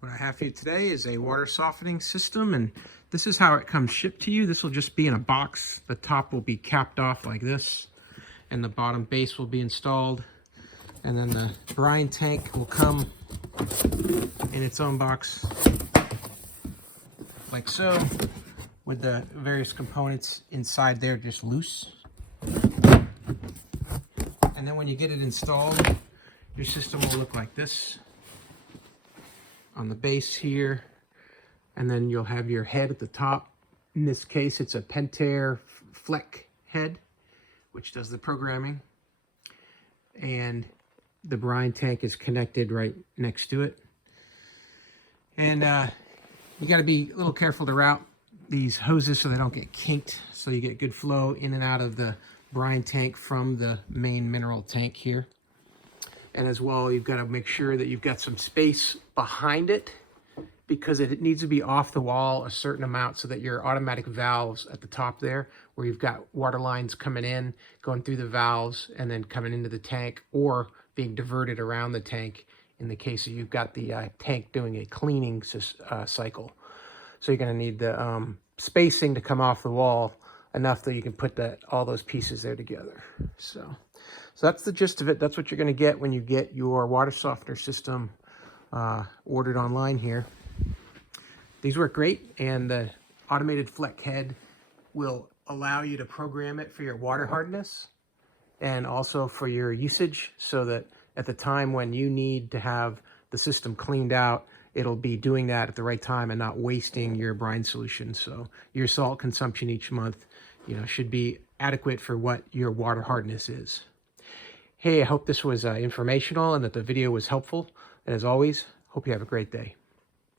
What I have for you today is a water softening system, and this is how it comes shipped to you. This will just be in a box. The top will be capped off like this, and the bottom base will be installed. And then the brine tank will come in its own box, like so, with the various components inside there just loose. And then when you get it installed, your system will look like this on the base here, and then you'll have your head at the top. In this case, it's a Pentair Fleck head, which does the programming, and the brine tank is connected right next to it. And you got to be a little careful to route these hoses so they don't get kinked, so you get good flow in and out of the brine tank from the main mineral tank here. And as well, you've got to make sure that you've got some space behind it, because it needs to be off the wall a certain amount so that your automatic valves at the top there, where you've got water lines coming in, going through the valves, and then coming into the tank, or being diverted around the tank in the case of you've got the tank doing a cleaning cycle. So you're going to need the spacing to come off the wall enough that you can put all those pieces there together. So that's the gist of it. That's what you're going to get when you get your water softener system ordered online here. These work great, and the automated Fleck head will allow you to program it for your water hardness and also for your usage, so that at the time when you need to have the system cleaned out, it'll be doing that at the right time and not wasting your brine solution. So your salt consumption each month, should be adequate for what your water hardness is. Hey, I hope this was informational and that the video was helpful. And as always, hope you have a great day.